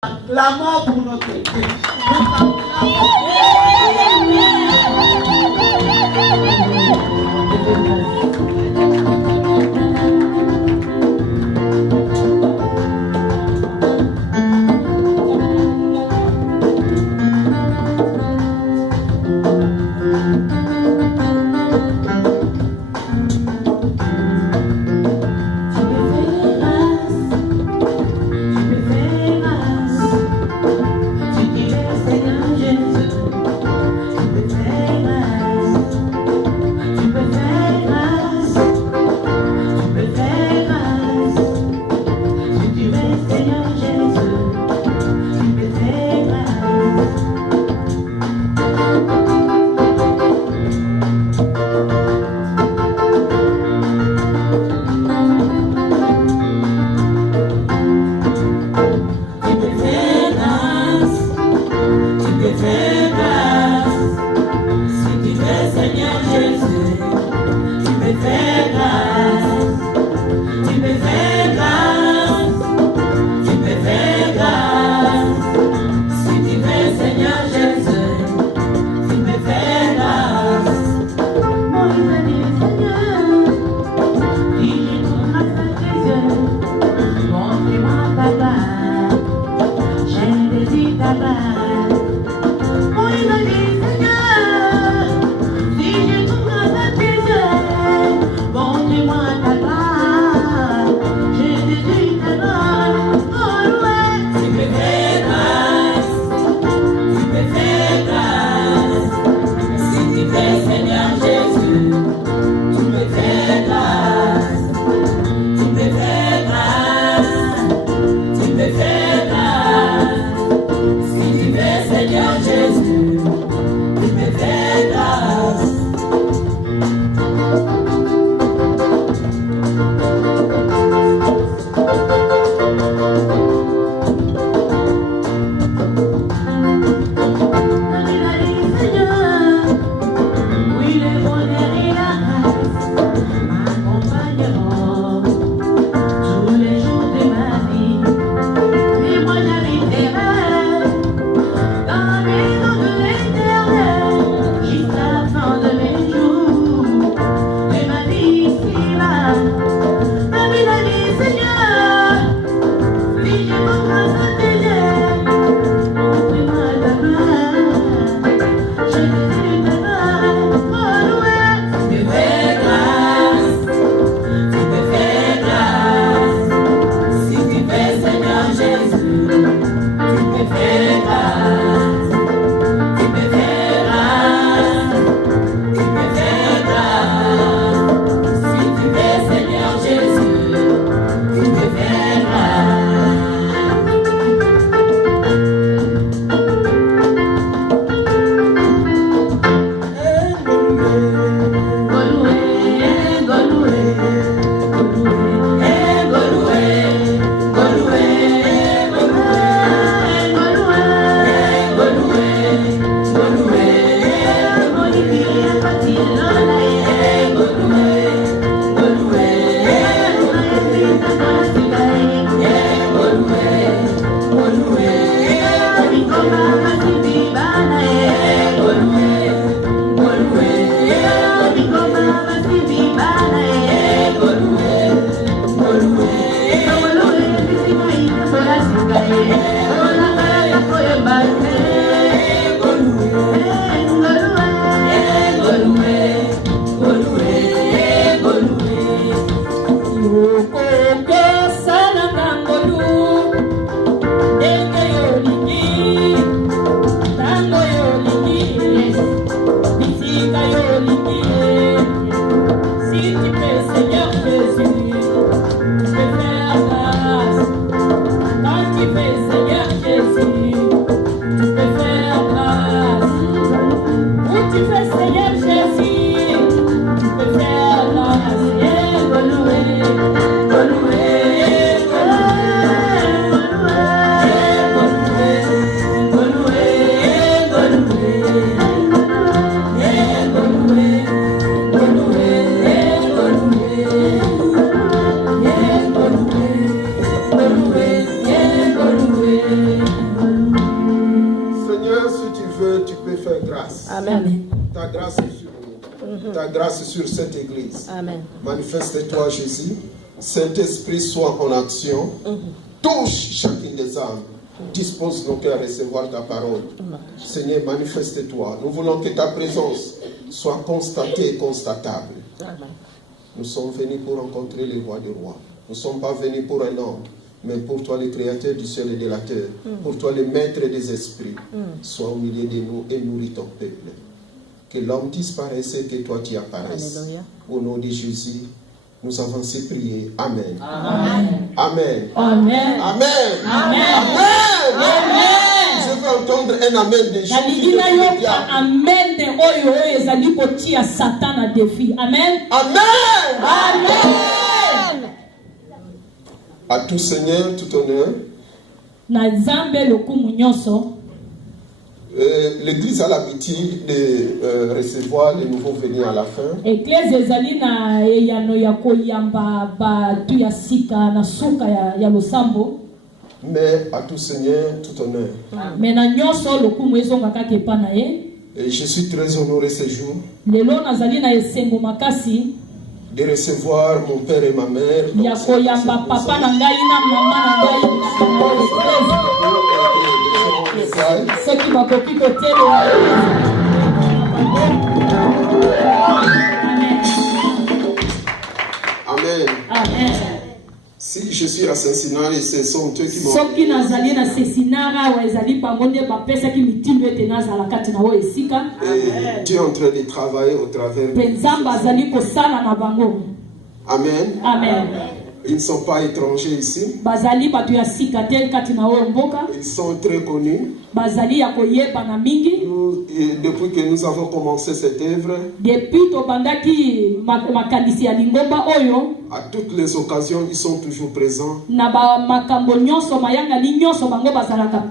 Clamons pour notre Dieu. Amen. Ta grâce est sur nous. Ta grâce est sur cette église. Amen. Manifeste-toi, Jésus. Saint-Esprit, sois en action. Touche chacune des âmes. Dispose nos cœurs à recevoir ta parole. Seigneur, manifeste-toi. Nous voulons que ta présence soit constatée et constatable. Amen. Nous sommes venus pour rencontrer le roi des rois. Nous ne sommes pas venus pour un homme, mais pour toi, le créateur du ciel et de la terre. Pour toi, le maître des esprits. Sois au milieu de nous et nourris ton peuple. Que l'homme disparaisse et que toi tu apparaisses. Alléluia. Au nom de Jésus, nous avons ainsi prié. Amen. Amen. Amen. Amen. Amen. Amen. Amen. Je veux entendre un amen des gens qui te font bien. Amen de oyo ezali kotia Satan na défi. Amen. Amen. Amen. À tout Seigneur, tout honneur. Na Nzambe lokumu nyonso. L'Église a l'habitude de recevoir les nouveaux venus à la fin. Église ezali na eyano ya koyamba batu ya sika na suka ya losambo. Mais à tout Seigneur, tout honneur. Mais na nyonso lokumu ezonga kaka epa na ye. Et je suis très honoré ce jour Lelo nazali na esengo makasi de recevoir mon père et ma mère. ya koyamba papa na ngai na mama na ngai soki bakoki kotelela. Amen. Amen. Si je suis à Saint-Sinal et ce sont eux qui m'ont soki nazali na sesinara wa ezali bango nde bapesaki mitindo ete nazala kati na oyo esika. et Dieu est en train de travailler au travers Mpe Nzambe azali kosala na bango. Amen. Amen. Ils ne sont pas étrangers ici. Bazali bato ya sika te kati na oyo mboka. Ils sont très connus. Bazali ya koyeba na mingi. Depuis que nous avons commencé cette œuvre, Depuis tobandaki makanisi ya lingomba oyo, à toutes les occasions, ils sont toujours présents. na ba makambo nyonso mayanga ni nyonso bango bazalaka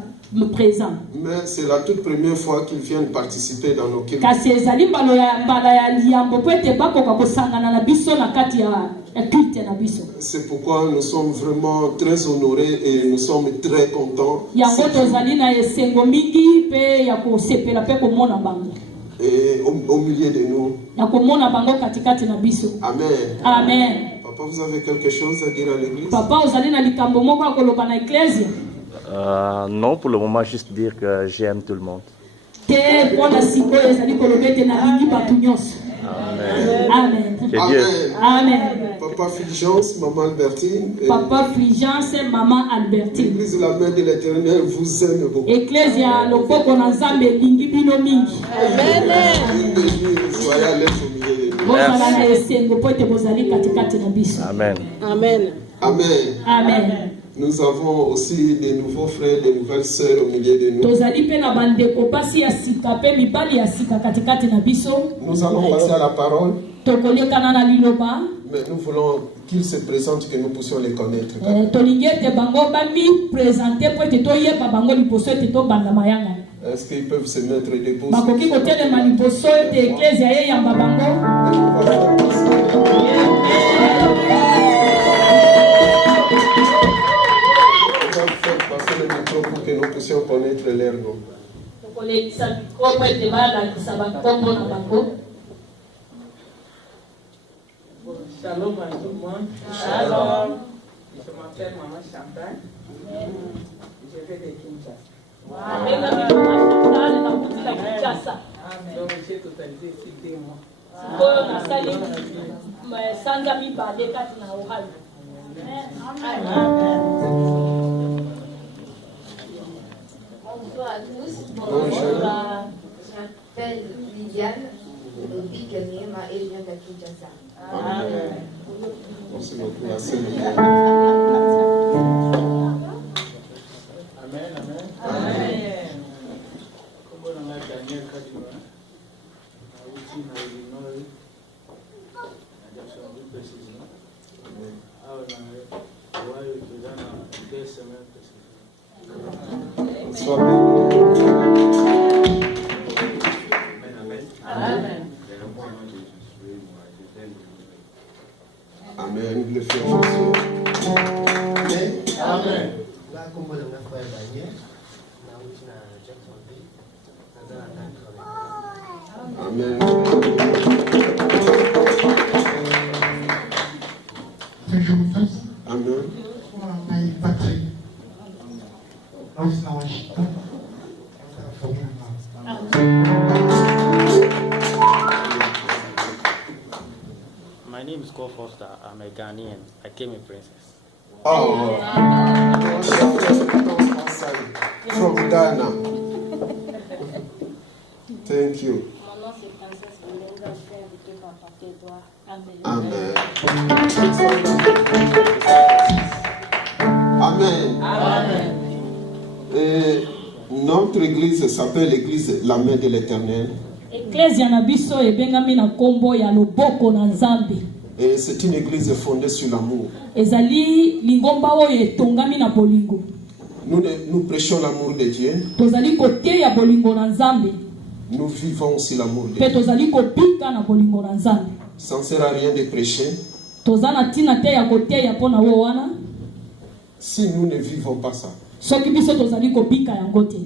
présent. Mais c'est la toute première fois qu'ils viennent participer dans nos cultes. Kasi ezali mbala ya liambo po ete bakoka kosangana na biso na kati ya culte na biso. C'est pourquoi nous sommes vraiment très honorés et nous sommes très contents. Yango tozali na esengo mingi pe ya kosepela pe komona bango. Et au milieu de nous. Ya komona bango katikati na biso. Amen. Amen. Papa, vous avez quelque chose à dire à l'église? Papa, ozali na likambo moko akoloba na ecclesia? Non, pour le moment, juste dire que j'aime tout le monde. Te pona sikoyo ezali koloba ete nalingi bato nyonso. Amen. Amen. Que Dieu. Amen. Papa Fulgence, maman Albertine. Papa Fulgence, maman Albertine. L'église la main de l'Éternel vous aime beaucoup. Ecclesia loboko na Nzambe lingi bino mingi. Amen. Soyez à l'aise au milieu de nous. Bozala na esengo po ete bozali katikati na biso. Amen. Amen. Amen. Amen. Nous avons aussi des nouveaux frères, des nouvelles sœurs au milieu de nous. Tozali pe na bandeko pasi ya sika pe mibali ya sika katikati na biso. Nous allons passer à la parole. Tokolekana na liloba. Mais nous voulons qu'ils se présentent, que nous puissions les connaître. Tolingi ete bango bami présenter po ete toyeba bango liboso ete tobanda mayanga. Est-ce qu'ils peuvent se mettre debout? Bakoki kotelema liboso ete ecclesia yeyamba bango. Passer le micro pour que nous puissions connaître leur nom. Shalom à tout le monde. Shalom. Je m'appelle Maman Chantal. Je vais de Kinshasa. Donc j'ai totalisé ici 2 mois. Bonjour à tous. Bonjour. Je m'appelle Viviane. Depuis qu'elle et je viens de Kinshasa. Amen. Merci beaucoup. La sœur. Amen, amen. Amen. Comme on a Daniel Kadima, aussi dans Illinois, à Jacksonville précisément. Alors, on a 2 semaines précisément. Bonsoir. Amen. Amen. Le frère François. Amen. Amen. Là, comme on a fait Daniel, on a eu Jacksonville, on a travaillé. Amen. Amen. My name is Cole Foster. I'm a Ghanaian. I came a princess. Oh, from Ghana. Thank you. Amen. Amen. Amen. Et notre église s'appelle l'église La Main de l'Éternel. Ecclesia na biso ebengami na kombo ya loboko na Nzambe. Et c'est une église fondée sur l'amour. Ezali lingomba oyo etongami na bolingo. Nous prêchons l'amour de Dieu. Tozali koteya bolingo na Nzambe. Nous vivons aussi l'amour de Pe Dieu. tozali kobika na bolingo na Nzambe. Ça ne sert à rien de prêcher Tozana tina te ya koteya pona wo wana. si nous ne vivons pas ça. Soki biso tozali kobika yango te.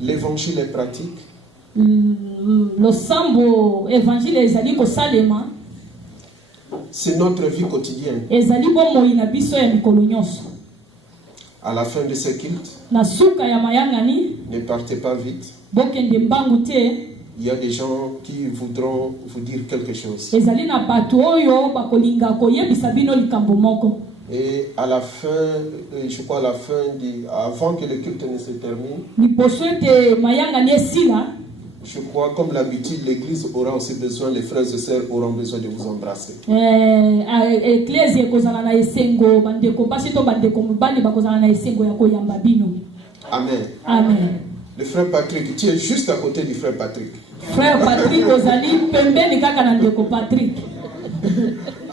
L'évangile est pratique. Losambo évangile ezali kosalema. C'est notre vie quotidienne. Ezali bomoi na biso ya mikolo nyonso. À la fin de ce culte, Na suka ya mayangani ne partez pas vite. bokende mbangu te. Il y a des gens qui voudront vous dire quelque chose. Ezali na bato oyo bakolinga koyebisa bino likambo moko. Et à la fin, je crois à la fin, avant que le culte ne se termine, Liboso ete mayangani esila. je crois comme l'habitude, l'église aura aussi besoin, les frères et sœurs auront besoin de vous embrasser. Ecclesia ekozala na esengo bandeko basi to bandeko mobali bakozala na esengo ya koyamba bino. Amen. Amen. Le frère Patrick, tu es juste à côté du frère Patrick. Frère Patrick ozali pembeni kaka na ndeko Patrick.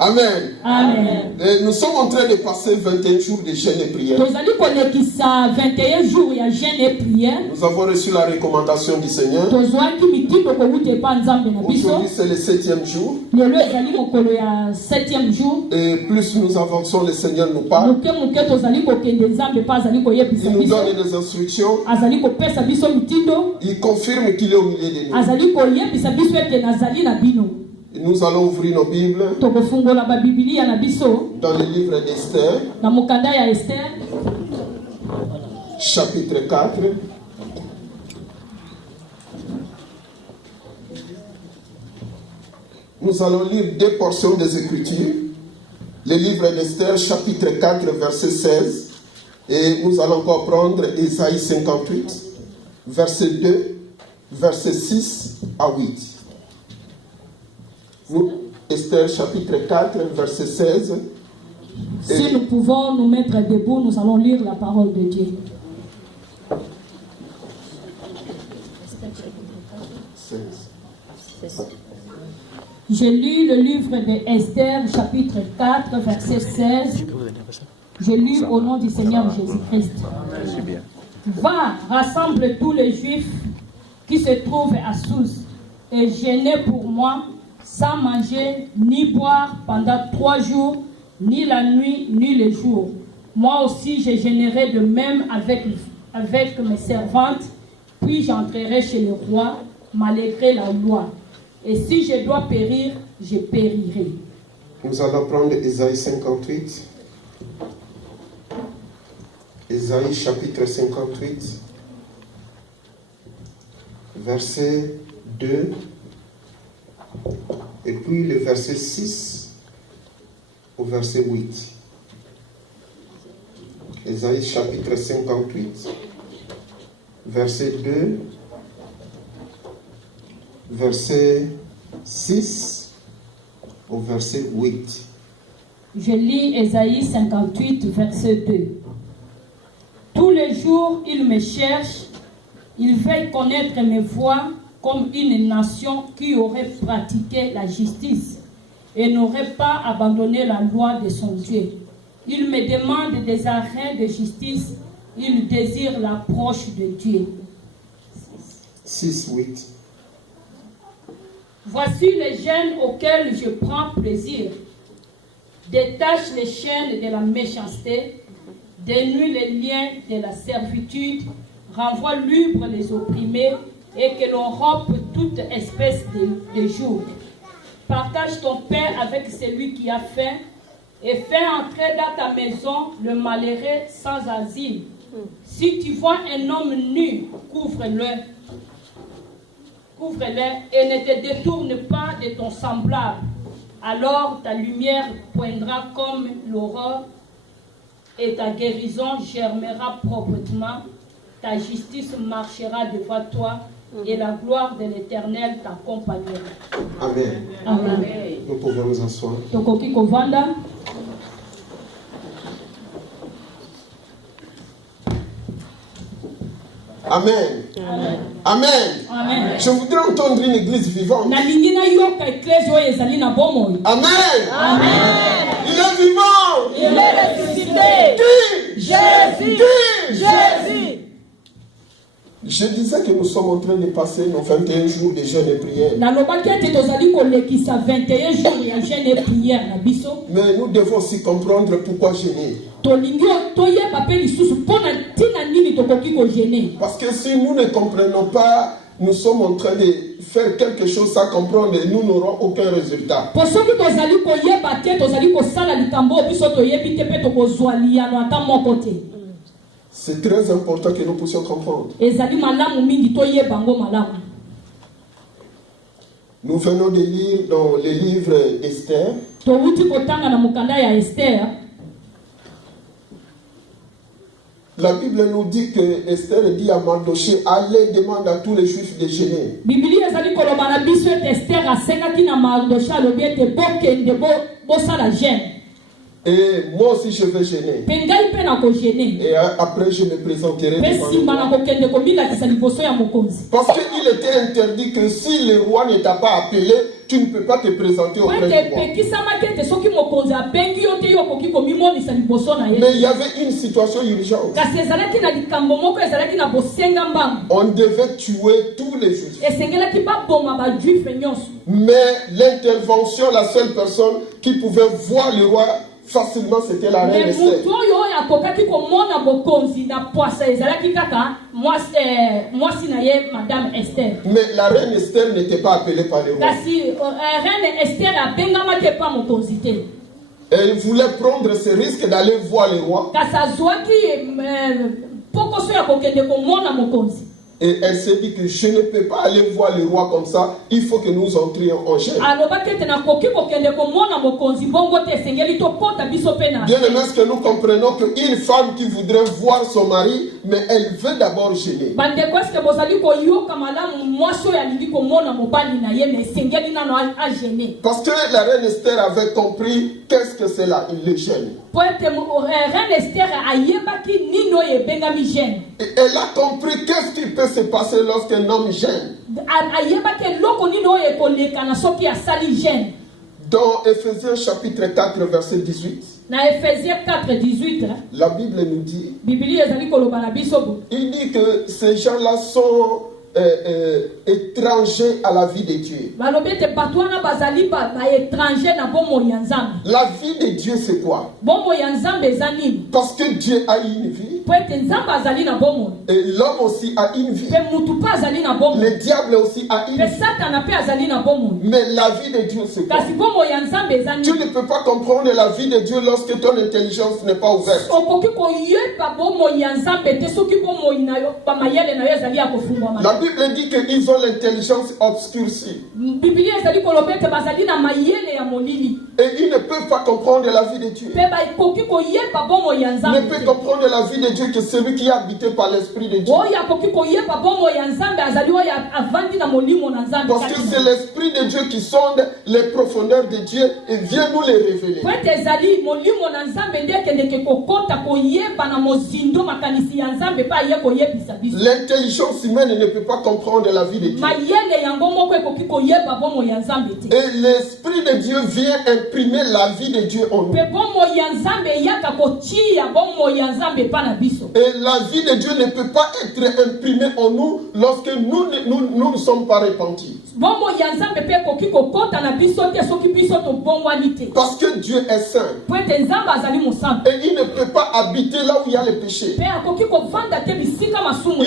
Amen. Amen. Et nous sommes en train de passer 21 jours de jeûne et prière. Tozali kolekisa 21 jours ya jeûne et prière. Nous avons reçu la recommandation du Seigneur. Tozwaki mitindo kowuta epa Nzambe na biso. Aujourd'hui, c'est le 7e jour. Lelo ezali mokolo ya 7e jour. Et plus nous avançons, le Seigneur nous parle. Moke tozali kokende Nzambe pa azali koyebisa Il nous biso. donne des instructions. Azali kopesa biso mitindo. Il confirme qu'il est au milieu de nous. Azali koyebisa biso ete nazali na bino. Et nous allons ouvrir nos Bibles Tokofungola ba Biblia na biso dans le livre d'Esther, na mokanda ya Esther chapitre 4. Nous allons lire deux portions des Écritures. Le livre d'Esther, chapitre 4, verset 16. Et nous allons encore prendre Ésaïe 58, verset 2, verset 6 à 8. Nous, Esther, chapitre 4, verset 16. Si nous pouvons nous mettre debout, nous allons lire la parole de Dieu. 16. Je lis le livre de Esther, chapitre 4, verset 16. Je lis au nom du Seigneur Jésus-Christ. C'est bien. Va, rassemble tous les Juifs qui se trouvent à Sous et jeûnez pour moi, sans manger ni boire pendant 3 jours, ni la nuit, ni le jour. Moi aussi, je jeûnerai de même avec mes servantes, puis j'entrerai chez le roi, malgré la loi. Et si je dois périr, je périrai. Nous allons prendre Ésaïe 58. Ésaïe chapitre 58, verset 2, et puis le verset 6 au verset 8. Ésaïe chapitre 58, verset 2, verset 6 au verset 8. Je lis Ésaïe 58, verset 2. Tous les jours, il me cherche, il veut connaître mes voies comme une nation qui aurait pratiqué la justice et n'aurait pas abandonné la loi de son Dieu. Il me demande des arrêts de justice, il désire l'approche de Dieu. 6, 8. Voici les jeûnes auxquels je prends plaisir. Détache les chaînes de la méchanceté, dénude les liens de la servitude, renvoie libres les opprimés et que l'on rompe toute espèce de joug. Partage ton pain avec celui qui a faim et fais entrer dans ta maison le malheureux sans asile. Si tu vois un homme nu, couvre-le et ne te détourne pas de ton semblable. Alors ta lumière poindra comme l'aurore et ta guérison germera proprement. Ta justice marchera devant toi et la gloire de l'Éternel t'accompagnera. Amen. Amen. Nous pouvons nous asseoir. Tokoki kovanda. Amen. Amen. Amen. Amen. Je voudrais entendre une église vivante. Nalingi na yoka ecclesia oyo ezali na bomoi. Amen. Amen. Il est vivant. Il est ressuscité. Qui? Jésus. Qui? Jésus. Je disais que nous sommes en train de passer nos 21 jours de jeûne et prière. Nalobaki ete tozali kolekisa 21 jours ya jeûne et prière na biso. Mais nous devons aussi comprendre pourquoi jeûner. Tolingi toyeba pe lisusu mpona ntina nini tokoki kogene. Parce que si nous ne comprenons pas, nous sommes en train de faire quelque chose sans comprendre et nous n'aurons aucun résultat. Po soki tozali koyeba te tozali kosala likambo oyo biso toyebi te mpe tokozwa liyano ata moko te. C'est très important que nous puissions comprendre. Ezali malamu mingi toyeba ngo malamu. Nous venons de lire dans le livre d'Esther. Towuti kotanga na mokanda ya Esther. La Bible nous dit que Esther dit à Mardoché, allez demander à tous les Juifs de jeûner. Biblia ezali koloba na biso ete Esther asengaki na Mardoché alobi ete bokende bosala jeûne. Et moi aussi je vais jeûner. Pengai pe na kogene. Et après je me présenterai devant Pe le simba na roi. kokende komilakisa liboso ya mokonzi. Parce qu'il était interdit que si le roi ne t'a pas appelé, tu ne peux pas te présenter auprès du Wete roi. pekisama te soki mokonzi abengi yo te yo koki komimonisa liboso na ye. Mais il y avait une situation urgente. Kasi ezalaki na likambo moko ezalaki na bosenga mbangu. On devait tuer tous les Juifs. Esengelaki baboma bajuife nyonso. Mais l'intervention, la seule personne qui pouvait voir le roi facilement, c'était la reine Mais Esther. mutu oyo oyo akokaki komona bokonzi na poasa ezalaki kaka mwasi na ye madame Esther. Mais la reine Esther n'était pas appelée par le roi. Kasi reine Esther abengamaki epa mokonzi te. Elle voulait prendre ce risque d'aller voir le roi. Kasi azwaki pokoso ya kokende komona mokonzi. Et elle s'est dit que je ne peux pas aller voir le roi comme ça. Il faut que nous entrions en jeûne. Bien aimé, est-ce que nous comprenons qu'une femme qui voudrait voir son mari, mais elle veut d'abord jeûner. Parce que la reine Esther avait compris qu'est-ce que c'est là, le jeûne. Et elle a compris qu'est-ce qui peut se passer lorsqu'un homme jeûne. Dans Ephésiens chapitre 4 verset 18, la Bible nous dit, il dit que ces gens-là sont étrangers à la vie de Dieu. La vie de Dieu, c'est quoi? Parce que Dieu a une vie et l'homme aussi a une vie. Le diable aussi a une vie. Mais la vie de Dieu, c'est quoi? Tu ne peux pas comprendre la vie de Dieu lorsque ton intelligence n'est pas ouverte. La Bible dit qu'ils ont l'intelligence obscurcie. Et ils ne peuvent pas comprendre la vie de Dieu. Ils ne peuvent comprendre la vie de Dieu que celui qui est habité par l'Esprit de Dieu. Parce que c'est l'Esprit de Dieu qui sonde les profondeurs de Dieu et vient nous les révéler. L'intelligence humaine ne peut pas comprendre la vie de Dieu. Et l'Esprit de Dieu vient imprimer la vie de Dieu en nous. Et la vie de Dieu ne peut pas être imprimée en nous lorsque nous ne sommes pas repentis. Parce que Dieu est saint. Et il ne peut pas habiter là où il y a le péché. Il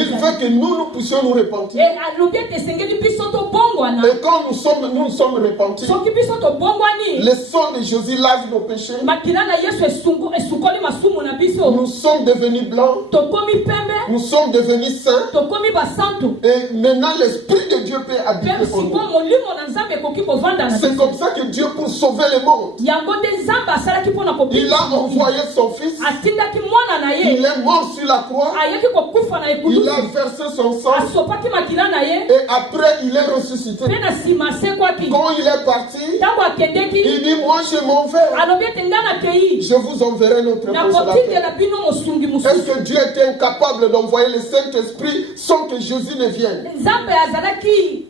veut que nous puissions nous repentir. Et alobi ete esengeli biso tobongwana. Et quand nous sommes repentis, Soki biso tobongwani. le sang de Jésus lave nos péchés. Makila na Yesu esukoli masumu na biso. Nous sommes devenus blancs. Tokomi pembe. Nous sommes devenus saints. Tokomi basantu. Et maintenant, l'Esprit de Dieu peut habiter Pe en siko nous. molimo na Nzambe ekoki kovanda na C'est biso. comme ça que Dieu, pour sauver le monde, Yango nde Nzambe asalaki mpona il kobikisa a mokili. envoyé son Fils. Atindaki mwana na Il ye. est mort sur la croix. Ayaki kokufa na Il ekulusu. a versé son sang. Asopaki makila na ye. Et après, il est ressuscité. Mpe na nsima asekwaki. Quand il est parti, Ntango akendeki. il dit, moi je m'en vais. Alobi ete nga nakei. Je vous enverrai notre consolateur. Nakotindela bino mosungi Est-ce mosusu. que Dieu était incapable d'envoyer le Saint-Esprit sans que Jésus ne vienne? Nzambe azalaki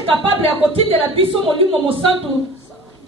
incapable ya kotindela biso molimo mosantu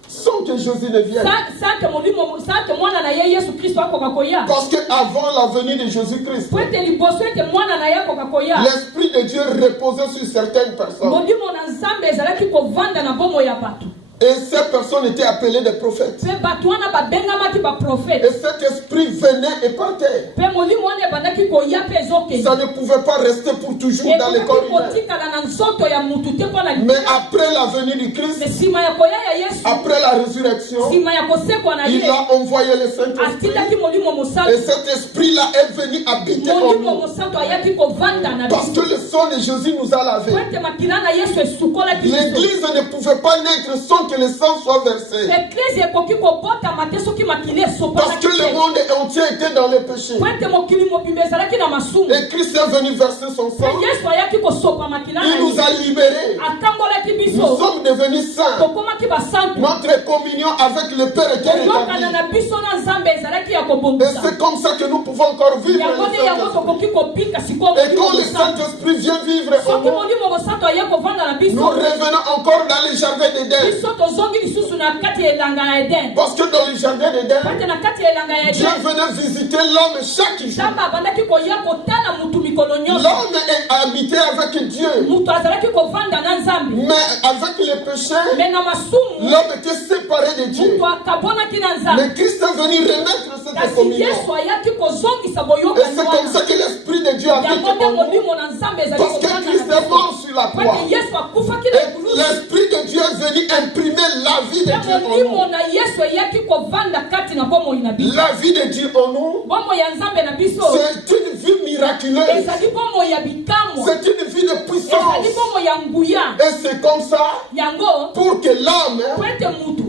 Sans que Jésus ne vienne. sans que mwana na ye Yesu Kristo akoka koya. Parce qu'avant la venue de Jésus-Christ, Po ete liboso ete mwana na ye akoka koya. l'Esprit de Dieu reposait sur certaines personnes. Molimo na Nzambe ezalaki kovanda na bomoi ya bato. Et ces personnes étaient appelées des prophètes. Pe bato wana babengamaki Et baprofete. cet esprit venait et partait. Pe molimo wana ebandaki koya mpe ezokende. Ça ne pouvait pas rester pour toujours dans les corps Ekokaki humains. kotikala na nzoto ya mutu te mpona Mais après la venue du Christ, me nsima ya koya ya Yesu, après la résurrection, nsima ya kosekwa na il ye, a envoyé le Saint-Esprit. atindaki molimo Et mosantu. cet esprit-là est venu habiter en Molimo nous. mosantu ayaki kovanda na Parce biso. que le sang de Jésus nous a lavés. Po ete makila na Yesu esukolaki biso. L'église ne pouvait pas naître sans que le sang soit versé. Eklesi ekoki kobotama te soki makila Parce esokolaki que le te. monde entier était dans le péché. Po ete mokili mobimba ezalaki na masumu. Et Christ est venu verser son Pe sang. Yesu ayaki kosopa makila na Il nous ye. a libérés. Atangolaki Nous biso. sommes devenus saints. Tokomaki basantu. Notre communion avec le Père était Koyokana rétablie. na biso na Nzambe ezalaki ya Et kobongisa. c'est comme ça que nous pouvons encore vivre Yango le nde yango Saint-Esprit. tokoki kobika sikoyo Et molimo quand le mosantu. Saint-Esprit vient vivre en Soki nous, molimo mosantu aye kovanda na nous biso. revenons encore dans le jardin d'Éden. Biso tozongi lisusu na kati ya elanga ya Eden. Parce que dans le jardin d'Éden, Pate na kati ya elanga ya Dieu Eden. venait visiter l'homme chaque jour. Nzambe abandaki koya kotala mutu mikolo nyonso. L'homme est habité avec Dieu. Mutu azalaki kovanda na Nzambe. Mais avec le péché, Mais na masumu l'homme était séparé de Dieu. mutu akabonaki na Nzambe. Mais Christ est venu remettre cette Kasi communion. Yesu ayaki kozongisa Et boyokani c'est comme wana. ça que l'Esprit de Dieu habite Yango nde en nous. molimo na Nzambe ezali Parce que kovanda Christ na est biso. mort sur la croix. Pate Yesu akufaki na Et ekulusu. l'Esprit de Dieu est venu imprimer la vie de Dieu en Molimo nous. na Yesu eyaki kovanda kati na bomoi na biso. La vie de Dieu en nous, Bomoi ya Nzambe na biso c'est une vie miraculeuse. ezali bomoi ya bikamwa. C'est une vie de puissance. Ezali bomoi ya nguya. Et c'est comme ça, Yango pour que l'homme po ete mutu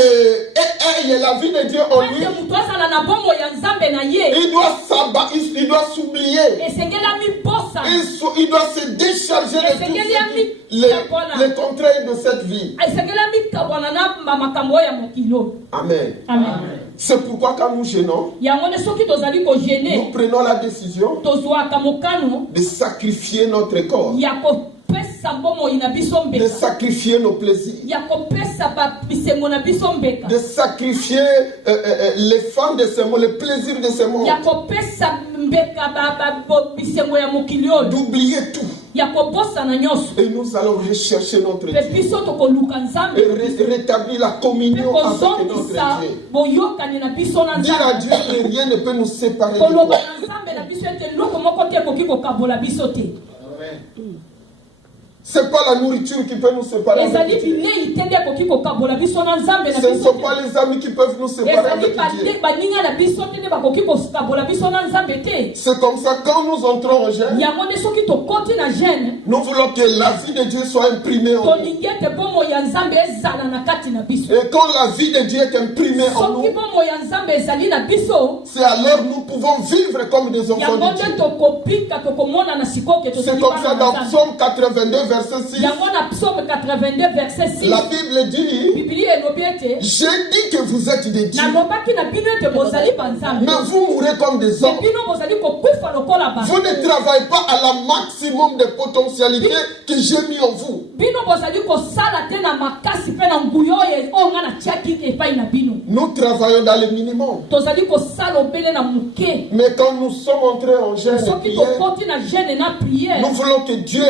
ait la vie de Dieu en po lui, ete mutu azala na bomoi ya Nzambe na ye. il doit s'oublier. Esengeli amiposa. Il doit se décharger de toutes les contraintes de cette vie. Esengeli amikabwana na makambo ya mokilo. Amen. Amen. C'est pourquoi quand nous gênons, Yango nde soki tozali nous kogene prenons la décision tozwaka mokano de sacrifier notre corps, ya kopesa bomoi na biso de mbeka. sacrifier nos plaisirs, Ya kopesa bisengo na biso mbeka. de sacrifier les femmes de ce monde, le plaisir de ce monde, Ya kopesa mbeka bisengo ya mokili oyo. d'oublier tout. Ya kobosa na nyonso. Et nous allons rechercher notre Pe Dieu biso tokoluka Nzambe. et rétablir la communion avec notre Kozongisa Dieu. boyokani na biso na Dire à Nzambe. Dieu que rien ne peut nous séparer de Koloba toi. na Nzambe na biso ete eloko moko te ekoki kokabola biso te. C'est pas la nourriture qui peut nous séparer Ezali avec Dieu. bilei te nde ekoki kokabola biso na Nzambe na Ce ne biso sont te. pas les amis qui peuvent nous séparer Ezali avec Dieu. baninga na biso te nde bakoki kokabola biso na Nzambe te. C'est comme ça, quand nous entrons en jeûne, Yango nde soki tokoti na gene nous voulons que la vie de Dieu soit imprimée en nous. tolingi ete bomoi ya Nzambe ezala na kati na biso. Et quand la vie de Dieu est imprimée en Soki nous, bomoi ya Nzambe ezali na biso, c'est alors nous pouvons vivre comme des enfants yango de Dieu. nde tokopika tokomona na sikoyo ke C'est tozali comme ça bana dans na Nzambe. Psaume 82, verset 6. Yango na Psaume 82 verset 6. La Bible dit, Biblia elobi ete j'ai dit que vous êtes des dieux, nalobaki na bino ete bozali banzambe. mais vous mourrez comme des Me hommes. bino bozali kokufa lokola Vous bantu. ne travaillez pas à la maximum de potentialité que j'ai mis en vous. Bino bozali kosala te na makasi mpe na nguya oyo nga natiaki epai na bino. Nous travaillons dans le minimum. tozali kosala obele na moke Mais quand nous sommes entrés en jeûne et soki prière, tokoti na jeune na prière nous voulons que Dieu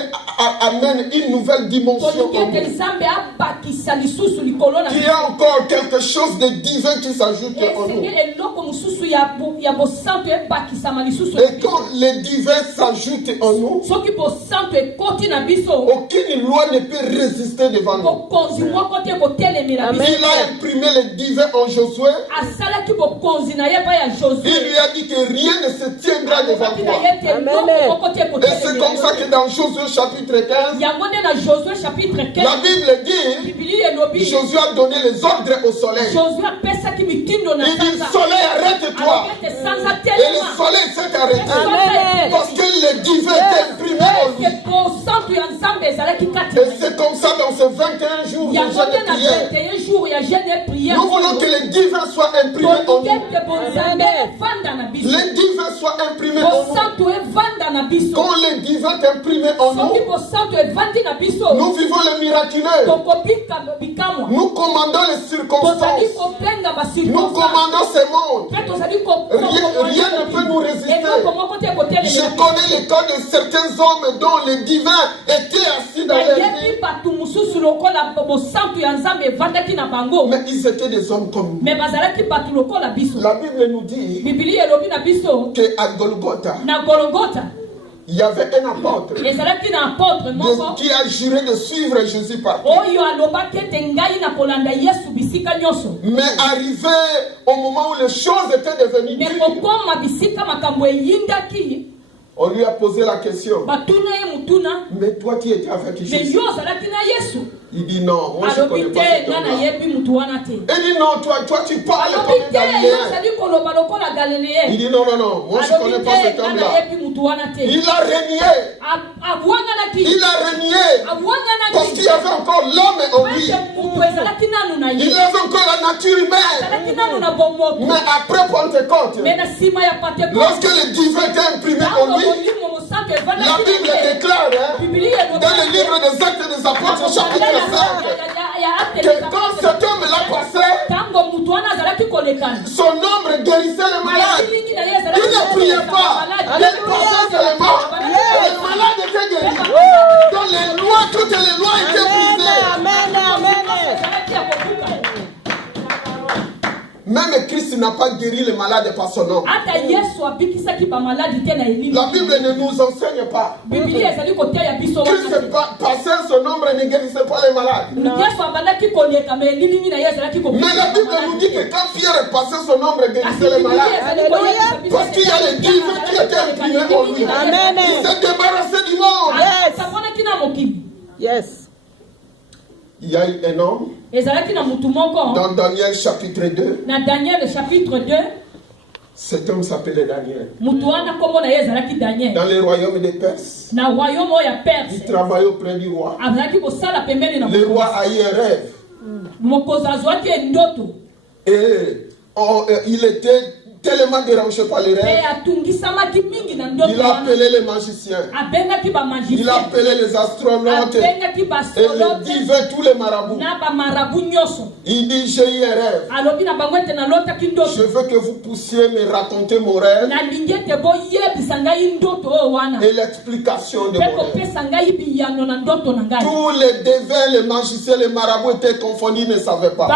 amène une nouvelle dimension tolingi en ete nous. nzambe abakisa lisusu likolo na Qu'il y a encore quelque chose de divin qui s'ajoute en nous. esenge eloko mosusu ya bosanto ebakisama lisusu Et quand le divin s'ajoute en nous, soki bosanto ekoti na biso aucune loi ne peut résister devant nous. bokonzi moko te kotelemela biso Il a imprimé le divin en Josué. asalaki bokonzi na ye pa ya Il josue lui a dit que rien ne se tiendra devant alobaki na toi. ye te eloko moko te Et c'est comme ça que dans Josué chapitre 15, yango nde na josue chapitre la 15 Bible dit, bibili elobi Josué a donné les ordres au soleil. josue apesaki mitindo na Il dit, sanza soleil, arrête-toi. alobi ete sanza Et le telema soleil s'est arrêté. Amen. Parce que le divin est imprimé en lui. eke bosanto ya nzambe ezalaki kati Et c'est comme ça dans ces 21 jours de yango jeûne nde et na prière. 21 jours ya jeune et prière Nous voulons que le divin soit imprimé en tolingi nous. ete bonzambe evanda na biso Le divin soit imprimé en nous. bosanto evanda na biso Quand le divin est imprimé en nous, soki bosanto evandi na biso nous vivons le miraculeux. tokobika bikamwa Nous commandons les tozali circonstances. kobenga Nous commandons ce monde. mpe tozali Rien ne peut nous résister. eloko moko te Je kotelemela connais le cas de certains hommes dont le divin était assis dans leur nayebi vie. bato mosusu lokola bosanto ya nzambe evandaki na bango Mais ils étaient des hommes comme nous. me bazalaki bato lokola biso La Bible nous dit bibili elobi na biso qu'à Golgotha, na golgota il y avait un apôtre ezalaki na apôtre moko qui a juré de suivre Jésus partout. oyo alobaki ete ngai na kolanda yesu bisika nyonso Mais arrivé au moment où les choses étaient devenues me dures, kokoma bisika makambo eyindaki on lui a posé la question. batuna ye mutuna Mais toi qui étais avec me Jésus? yo ozalaki na yesu Il dit non, moi je ne alobi connais pas te cet nga homme-là. nayebi mutu wana te Il dit non, toi tu parles alobi comme un te yo Galiléen. ozali koloba lokola Il galiléen dit non, moi je ne alobi connais pas te cet nga homme-là. nayebi mutu wana te Il a régné. abwanganaki Il a régné. Parce qu'il y avait encore l'homme en lui. ate mutu ezalaki nanu na Il ye avait encore la nature humaine. ezalaki nanu na bomoto Mais après Pentecôte, me na nsima ya patekote lorsque le divin était imprimé en ntango lui, molimo mosantu la evandaki Bible na ye déclare bibili dans le livre des Actes des Apôtres chapitre 5 que quand cet homme-là passait, ntango mutu wana azalaki kolekana son ombre guérissait les malades. elingi na ye Il ne priait pas. Il passait seulement. Et les malades étaient guéris. Dans les lois, toutes les lois étaient brisées. ezalaki ya kobuka Même Christ n'a pas guéri les malades par son nom. ata yesu abikisaki bamaladi te na elingi La Bible ne nous enseigne pas. bibili ezali koteya biso wana Christ te. passait son ombre et ne guérissait pas les malades. yesu abandaki koleka me elilingi na ye ezalaki Mais la Bible nous dit que quand Pierre passait son ombre et guérissait les malades, parce qu'il y a le divin qui était imprimé en lui. Il s'est débarrassé du monde. samonaki na mokili Yes. Il y a eu un homme ezalaki na mutu moko dans Daniel chapitre 2. na daniel chapitre 2 Cet homme s'appelait Daniel. mutu wana nkombo na ye ezalaki daniel Dans le royaume des Perses, na royaume oyo ya il perse travaillait auprès du roi. azalaki kosala pembeni na Le roi a eu un rêve. mokonzi azwaki endoto Et il était tellement dérangé par les mpe rêves. atungisamaki mingi na ndoto Il a wana appelé les magiciens. abengaki Il a bamagicien appelé les astronautes abengaki et les bastrologue divins, tous les marabouts. na bamarabu nyonso Il dit, j'ai eu un rêve. alobi na bango ete nalotaki Je ndoto veux que vous puissiez me raconter mon rêve nalingi ete boyebisa ngai ndoto oyo wana et l'explication de mpe mon rêve. kopesa ngai biyano na ndoto na ngai Tous les devins, les magiciens, les marabouts étaient confondus, ils ne savaient pas.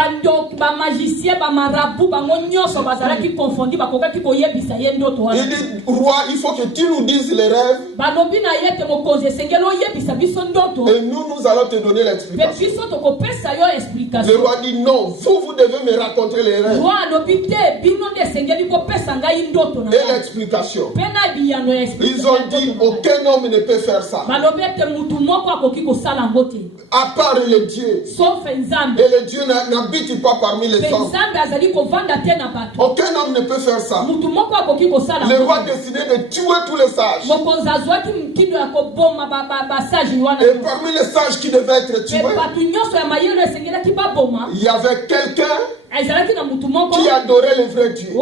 bamagicien bamarabu bango nyonso bazalaki confondi bakokaki koyebisa ye ndoto wana Il dit, roi, il faut que tu nous dises les rêves balobi na ye ete mokonzi esengeli oyebisa biso ndoto et nous allons te donner mpe l'explication. biso tokopesa yo Le explication roi dit, non, vous devez me raconter les rêves roi alobi te bino nde esengeli kopesa ngai ndoto na et ngai l'explication. mpe na biyano ya Ils ont dit, aucun homme ne peut faire ça. balobi ete mutu moko akoki kosala yango te À part le Dieu. sauf nzambe Et le Dieu n'habite pas parmi les mpe hommes. nzambe azali kovanda te na bato Aucun homme ne peut faire ça. mutu moko akoki kosala Le yango roi te. décidait de tuer tous les sages. mokonzi azwaki mtindo ya koboma basage wana Et parmi les sages qui devaient être mpe tués, bato nyonso ya mayele esengelaki baboma il y avait quelqu'un qui adorait le vrai Dieu.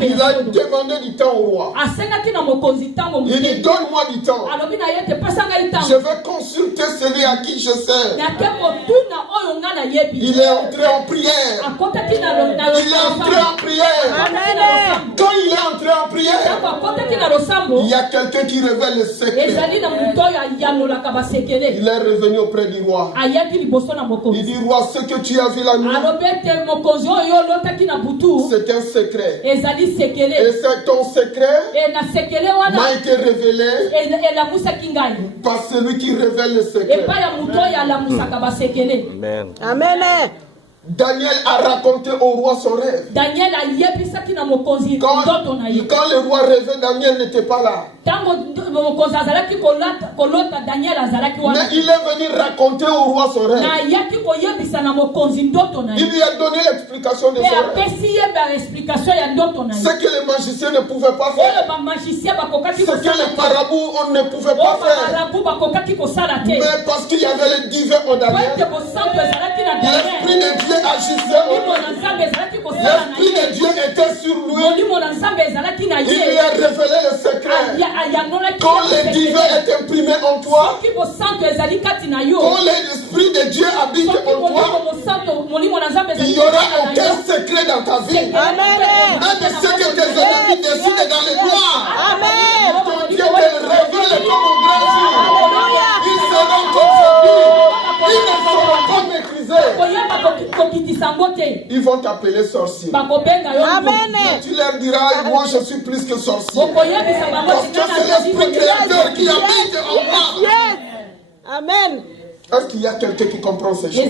Il a demandé du temps au roi. Il dit, donne-moi du temps. Je vais consulter celui à qui je sers. Il est entré en prière. Il est entré en prière. Quand il est entré en prière, il y a quelqu'un qui révèle le secret. Il est revenu auprès du roi. Il dit, roi, ce que tu as vu la nuit, c'est un secret. Et c'est ton secret m'a été révélé par celui qui révèle le secret. Amen. Amen. Daniel a raconté au roi son rêve. Quand le roi rêvait, Daniel n'était pas là. Mais il est venu raconter au roi son rêve. Il lui a donné l'explication de son rêve. Ce que les magiciens ne pouvaient pas faire. Ce que les marabouts on ne pouvait pas faire. Mais parce qu'il y avait le divin en Daniel, l'esprit de Dieu agissait. L'esprit de Dieu était sur lui. Il lui a révélé le secret. Quand le divin est imprimé en toi, quand l'esprit de Dieu habite en toi, il n'y aura aucun secret dans ta vie. Même ce que tes ennemis décident dans les noirs, ton Dieu te le révèle comme un grand jour. Ils seront confondus. Ils ne seront pas maîtrisés. Ils vont t'appeler sorcier. Amen. Tu leur diras, moi je suis plus que sorcier. Parce que c'est l'esprit créateur qui habite en moi. Yes. Amen. Est-ce qu'il y a quelqu'un qui comprend ces choses?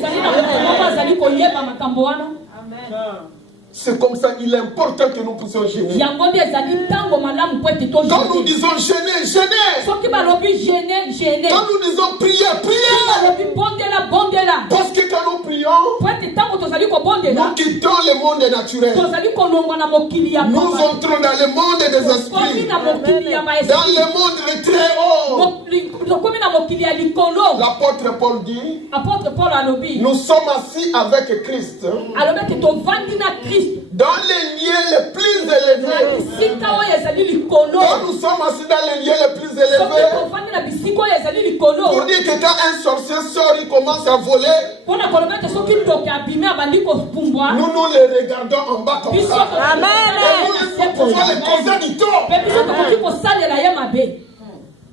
C'est comme ça, il est important que nous puissions gêner. Quand nous disons gêner, gêner. Quand nous disons prier, prier. Parce que quand nous prions, nous quittons le monde naturel. Nous entrons dans le monde des esprits. Dans le monde de très haut. L'apôtre Paul dit, nous sommes assis avec Christ dans les lieux les plus élevés. Quand nous sommes assis dans les lieux les plus élevés, pour dire que quand un sorcier sort, il commence à voler, nous les regardons en bas comme ça. Et nous pouvons les causer du tort.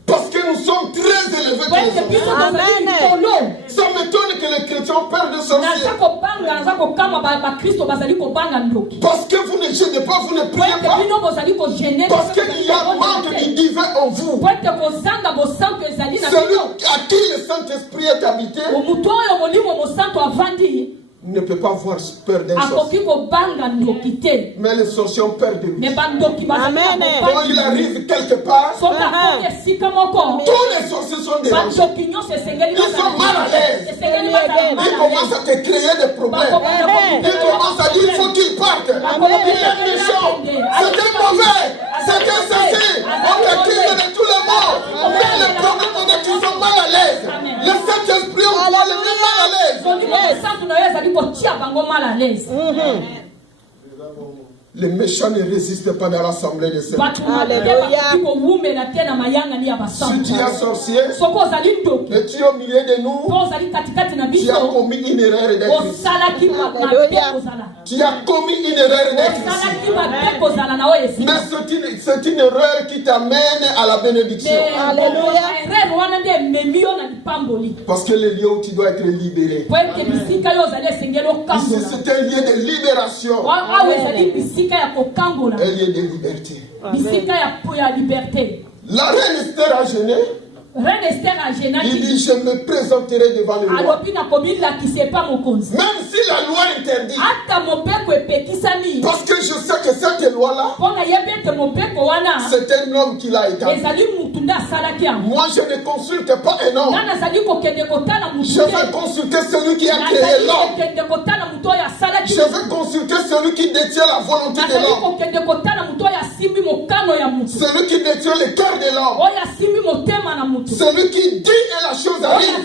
Parce que nous sommes très élevés que les sorciers. Ça m'étonne que les chrétiens perdent de sorciers. Parce que vous ne gênez pas, vous ne priez pas. Parce qu'il y a un manque du divin en vous. Celui à qui le Saint-Esprit est habité ne peut pas avoir peur d'un sorcier. Mais les sorciers ont peur de lui. Quand il arrive quelque part, tous les sorciers sont dérangés. Ils sont mal à l'aise. Ils commencent à te créer des problèmes. Ils commencent à dire il faut qu'il parte. Il est méchant. C'était mauvais. C'était ceci. On t'accuse de tout le monde. Mais le problème c'est qu'ils sont mal à l'aise. Le Saint-Esprit on voit le même mal à l'aise. Les méchants ne résistent pas dans l'assemblée des saints. Si tu es sorcier et tu es au milieu de nous, tu as commis une erreur d'être ici. Tu as commis une erreur d'être ici. Mais c'est une erreur qui t'amène à la bénédiction. Parce que le lieu où tu dois être libéré. Ici c'est un lieu de libération. Un lieu de liberté. La reine Esther a gêné. Il dit je me présenterai devant le roi. Même si la loi interdit. Parce que je sais que cette loi-là, c'est un homme qui l'a établi. Moi je ne consulte pas un homme. Je vais consulter celui qui a créé l'homme. Je vais consulter celui qui détient la volonté de l'homme. Celui qui détient le cœur de l'homme. Celui qui dit et la chose arrive.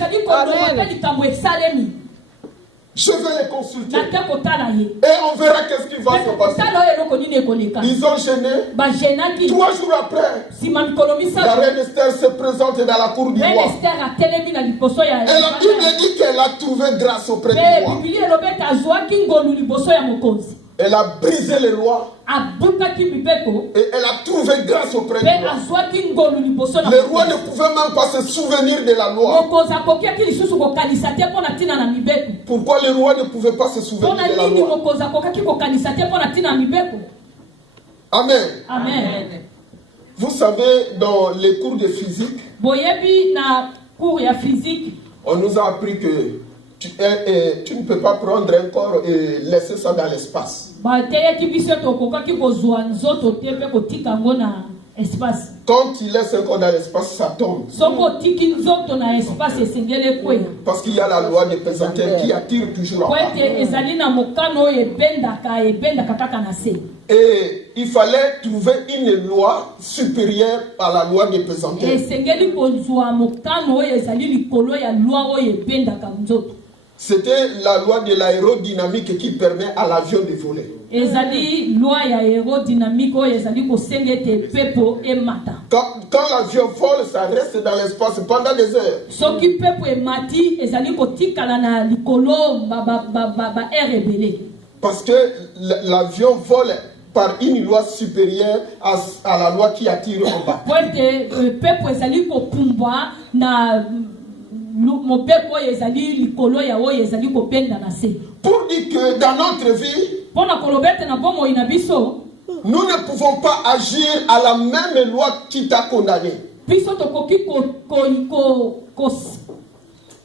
Je vais les consulter. nake kotala ye Et on verra qu'est-ce qui va se passer. kotala oyo eloko nini ekoleka Ils ont gêné. bagenaki 3 jours après, nsima mikolo la misato reine Esther se présente dans la cour du reine roi. Esther atelemi na liboso ya Et la Bible dit qu'elle a trouvé grâce auprès du mpe roi. bibili elobi ete azwaki ngolu liboso ya mokonzi Elle a brisé les lois abukaki mibeko et elle a trouvé grâce auprès du mpe roi. azwaki ngolu liboso na Le roi ne pouvait même pas se souvenir de la loi. mokonzi akokiaki lisusu kokanisa te mpo na ntina na mibeko Pourquoi le roi ne pouvait pas se mpo souvenir na de la nini loi? mokonzi akokaki kokanisa te mpo na ntina na mibeko. Amen. Amen. Vous savez, dans les cours de physique, boyebi na cours ya physique on nous a appris que tu ne peux pas prendre un corps et laisser ça dans l'espace. bateyaki biso ete okokaki kozwa nzoto te mpe kotika yango na espace. Quand tu laisses un corps dans l'espace, ça tombe. soki otiki nzoto na espace esengeli ekweya Parce qu'il y a la loi de pesanteur qui attire toujours en po bas. ete ezali na mokano oyo ebendaka kaka na se. Et il fallait trouver une loi supérieure à la loi de pesanteur. esengeli kozwa mokano oyo ezali likolo ya lwa oyo ebendaka nzoto. C'était la loi de l'aérodynamique qui permet à l'avion de voler. ezali lwa ya aérodynamique oyo ezali kosenga ete pepo emata. Quand l'avion vole, ça reste dans l'espace pendant des heures. soki pepo emati ezali kotikala na likolo ba air ebele. Parce que l'avion vole par une loi supérieure à la loi qui attire en bas. po ete pepo ezali kopumbwa na mopepo oyo ezali likolo ya oyo ezali kobenda na se. Pour dire que dans notre vie, mpo na koloba ete na bomoi na biso nous ne pouvons pas agir à la même loi qui t'a condamné. biso tokoki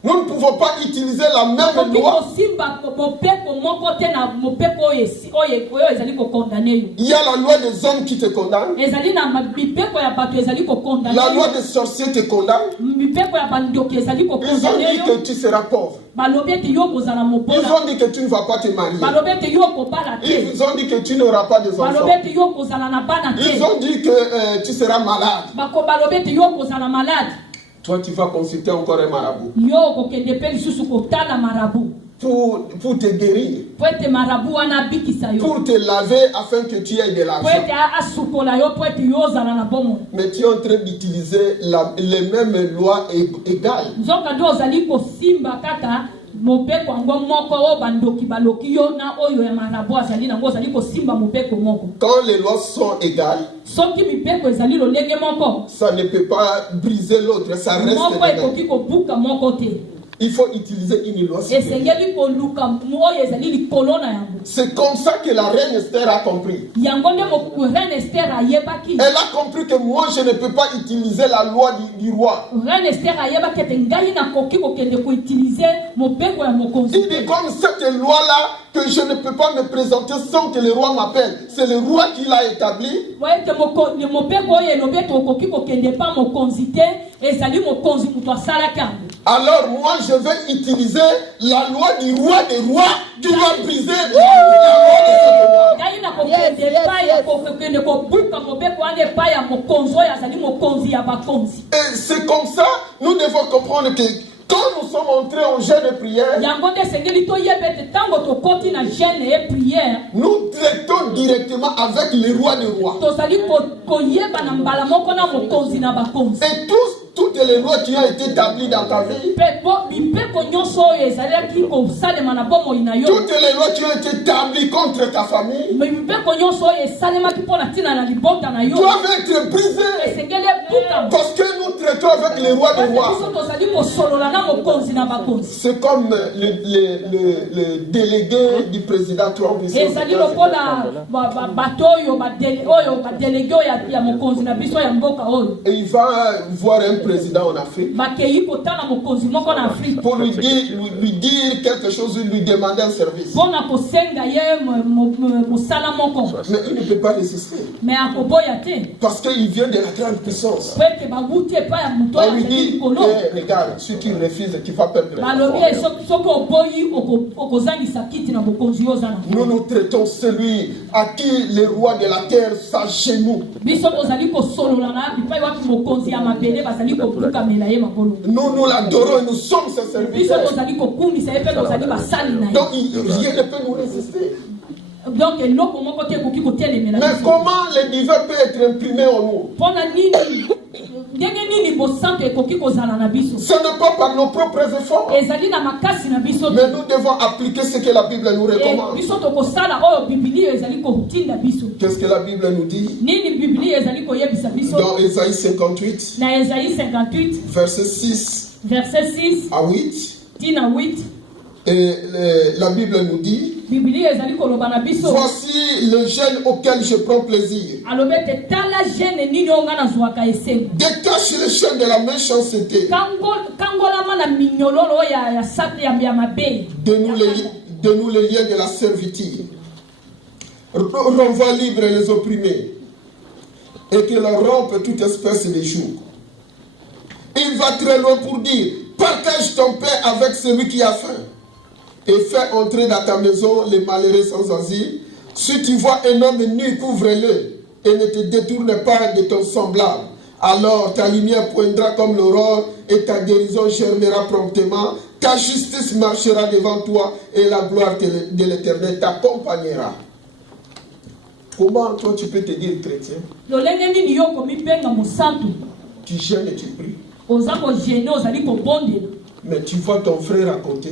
Nous ne pouvons pas utiliser la même loi. kosimba mopeko moko te na mopeko oyo ezali kokondane yo. Il y a la loi des hommes qui te condamne. ezali na mipeko ya bato ezali kokondane La loi des sorciers te condamne. mipeko ya bandoki ezali Ils ont kokondane dit yo. que tu seras pauvre. balobi ete yo kozala Ils mobola. ont dit que tu ne vas pas te marier. balobi ete yo kobala te. Ils ont dit que tu n'auras pas de balobi enfants. ete yo kozala na bana te. Ils ont dit que tu seras malade. balobi ete yo kozala malade. Toi, tu vas consulter encore un marabout yo kokende mpe lisusu kotala marabu pour te guérir, po ete marabu wana abikisa yo pour te laver afin que tu aies de po l'argent. ete asukola yo po ete yo ozala na bomoi. Mais tu es en train d'utiliser les mêmes lois égales. nzoka nde ozali kosimba kaka mopeko yango moko oyo bandoki baloki yo na oyo ya marabu azali nango ozali kosimba mopeko moko. Quand les lois sont égales, soki mipeko ezali lolenge moko ça ne peut pas briser l'autre, ça reste moko le même. ekoki kobuka moko te. Il faut utiliser une loi supérieure. esengeli koluka oyo ezali likolo na yango. C'est comme ça que la reine Esther a compris. yango nde reine Esther ayebaki. Elle a compris que moi je ne peux pas utiliser la loi du roi. reine Esther ayebaki ete ngai nakoki kokende koutilize mopeko ya mokonzi. Il dit comme cette loi-là que je ne peux pas me présenter sans que le roi m'appelle. C'est le roi qui l'a établi. ete mopeko oyo elobi ete okoki kokende pa mokonzi te ezali mokonzi moto asalaki yango. Alors moi je vais utiliser la loi du roi des rois qui va briser la loi de cette loi. ngai nakokende epai ya kokende kobuka mopeko wana epai ya mokonzi oyo azali mokonzi ya bakonzi. Et c'est comme ça, nous devons comprendre que quand nous sommes entrés en jeûne et prière, yango nde esengeli toyeba ete ntango tokoti na jeune e prière nous traitons directement avec le roi des rois. tozali koyeba na mbala moko na mokonzi na bakonzi. Et toutes les lois qui ont été établies dans ta vie, mipeko nyonso oyo ezalaki kosalema na bomoi na yo, toutes les lois qui ont été établies contre ta famille, mipeko nyonso oyo esalemaki mpo na ntina na libota na yo doivent être brisées. esengeli ebuka. Parce que nous traitons avec le roi des rois. biso tozali kosolola na mokonzi na bakonzi. C'est comme le délégué du président Trump ici. ezali lokola bato oyo badelege oyo ya mokonzi na biso ya mboka oyo Et il va voir un président en Afrique bakei kotala mokonzi moko na Afrika pour lui dire quelque chose, lui demander un service. mpona kosenga ye mosala moko. Mais il ne peut pas résister. me akoboya te Parce qu'il vient de la grande puissance. po ete bawuti epai ya moto On On lui dit, eh, regarde, si tu refuses, tu vas perdre la Nous nous traitons celui à qui le roi de la terre s'agenouille. Nous l'adorons et nous sommes ses serviteurs. Donc rien ne peut nous résister. Mais comment le divin peut être imprimé en nous? Ce n'est pas par nos propres efforts. Mais nous devons appliquer ce que la Bible nous recommande. Qu'est-ce que la Bible nous dit? Dans Ésaïe 58, verset 6 à 8. Et la Bible nous dit, voici le gène auquel je prends plaisir. Détache le gène de la méchanceté. De nous les liens de la servitude. Renvoie libre les opprimés. Et que leur rompe toute espèce de joug. Il va très loin pour dire, partage ton pain avec celui qui a faim. Et fais entrer dans ta maison les malheureux sans asile. Si tu vois un homme nu, couvre-le et ne te détourne pas de ton semblable. Alors ta lumière poindra comme l'aurore et ta guérison germera promptement. Ta justice marchera devant toi et la gloire de l'Éternel t'accompagnera. Comment toi tu peux te dire chrétien? Tu gênes et tu pries. Mais tu vois ton frère à côté.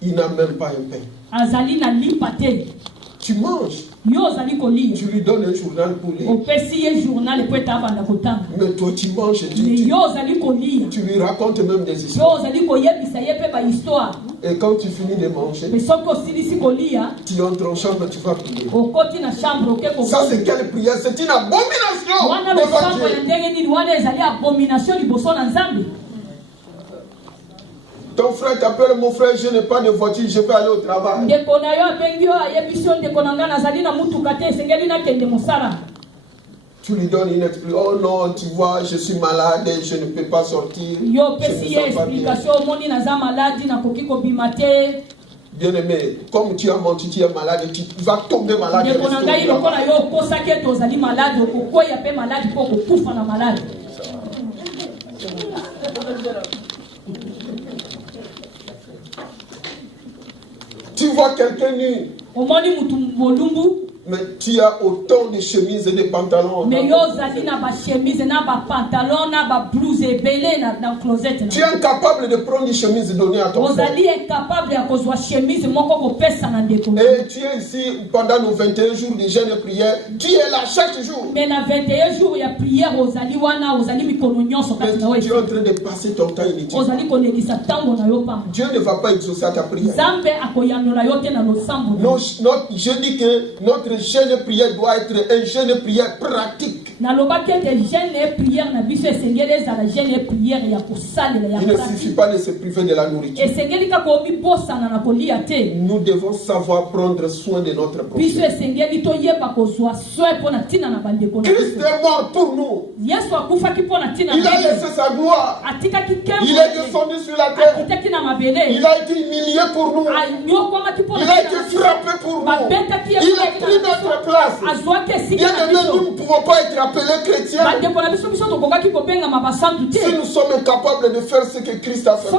Il n'a même pas un pain. Tu manges. Tu lui donnes un journal pour lire. Mais toi tu manges et tu lui racontes même des histoires. Et quand tu finis de manger, tu entres en chambre et tu vas prier. Ça c'est quelle prière? C'est une abomination devant Dieu. Ton frère t'appelle, mon frère, je n'ai pas de voiture, je vais aller au travail. Tu lui donnes une explication. Oh non, tu vois, je suis malade, je ne peux pas sortir. Bien aimé, comme tu as menti, tu es malade, tu vas tomber malade. Tu vois quelqu'un nu, mais tu as autant de chemises et de pantalons. Tu es incapable de prendre des chemises et donner à ton frère. Et tu es ici pendant nos 21 jours de jeûne et prière. Tu es là chaque jour. Mais tu es en train de passer ton temps inutilement. Dieu ne va pas exaucer ta prière. Non, je dis que notre jeûne et prière doit être un jeûne et prière pratique. Il ne suffit pas de se priver de la nourriture. Nous devons savoir prendre soin de notre prochain. Christ est mort pour nous. Il a laissé sa gloire. Il est descendu sur la terre. Il a été humilié pour nous. Il a été frappé pour nous. Il a pris notre place. Bien aimé, nous ne pouvons pas être appelés chrétiens si nous sommes incapables de faire ce que Christ a fait. Nous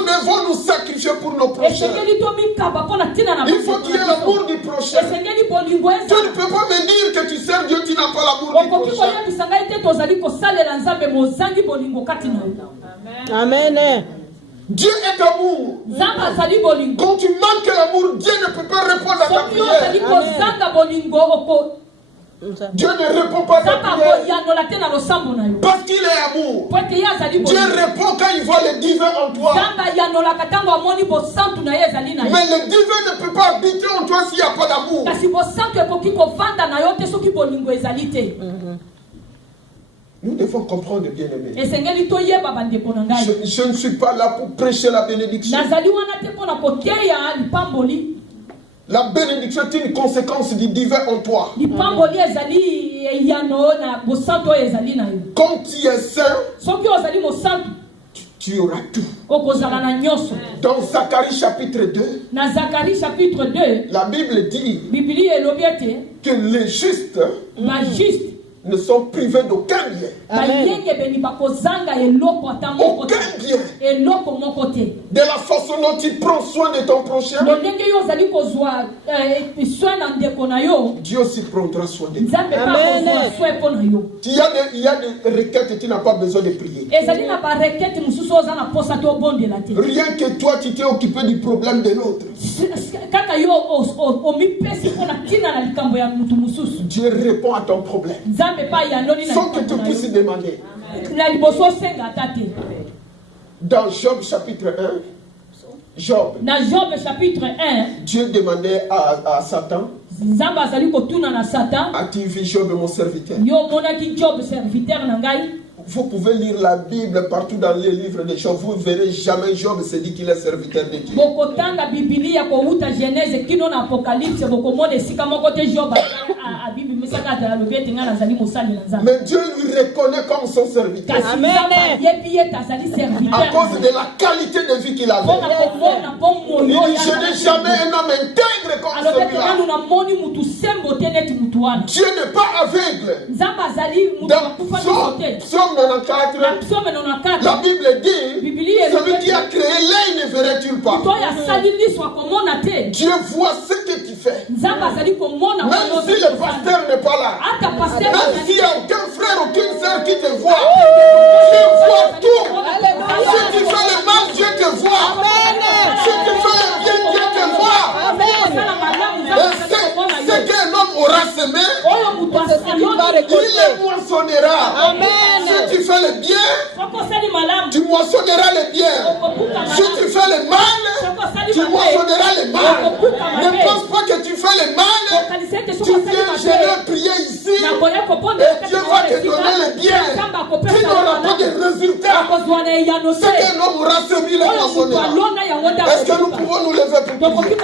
devons nous sacrifier pour nos prochains. Il faut qu'il y ait l'amour du prochain. Tu ne peux pas me dire que tu sers Dieu, tu n'as pas l'amour du prochain. Amen. Dieu est amour. Quand tu manques l'amour, Dieu ne peut pas répondre à ta prière. Dieu ne répond pas à ta prière parce qu'il est amour. Dieu répond quand il voit le divin en toi. Mais le divin ne peut pas habiter en toi s'il n'y a pas d'amour. Nous devons comprendre, bien aimé. Je ne suis pas là pour prêcher la bénédiction. La bénédiction est une conséquence du divin en toi. Comme tu es saint, tu auras tout. Dans Zacharie chapitre 2, la Bible dit que les justes ne sont privés d'aucun bien. Aucun bien. De la façon dont tu prends soin de ton prochain, Dieu aussi prendra soin de toi. Il y a des requêtes et tu n'as pas besoin de prier. Rien que toi, tu t'es occupé du problème de l'autre. Dieu répond à ton problème sans que tu puisses demander. Dans Job chapitre 1, Job Dieu demandait à Satan: as-tu vu Job mon serviteur? Vous pouvez lire la Bible partout dans les livres de Job. Vous ne verrez jamais Job se dit qu'il est serviteur de Dieu. Mais Dieu lui reconnaît comme son serviteur. Amen. À cause de la qualité de vie qu'il avait. Il dit: je n'ai jamais un homme intègre comme celui-là. Dieu n'est pas aveugle. Dans Psaume 94, la Bible dit: celui qui a créé l'œil ne verrait-il pas? Dieu voit ce que tu fais. Même si le pasteur n'est pas là, même s'il n'y a aucun frère, aucune soeur qui te voit, Dieu voit tout. Si tu fais le mal, Dieu te voit. Si tu fais le bien, Dieu te voit. Et ce qu'un homme aura semé, il le moissonnera. Si tu fais le bien, tu moissonneras le bien. Si tu fais le mal, tu moissonneras le mal. Ne pense pas que tu fais le mal, tu viens, je vais prier ici, et Dieu va te donner le bien. Tu n'auras pas de résultats. Ce qu'un homme aura semé, le moissonnera. Est-ce que nous pouvons nous lever pour prier?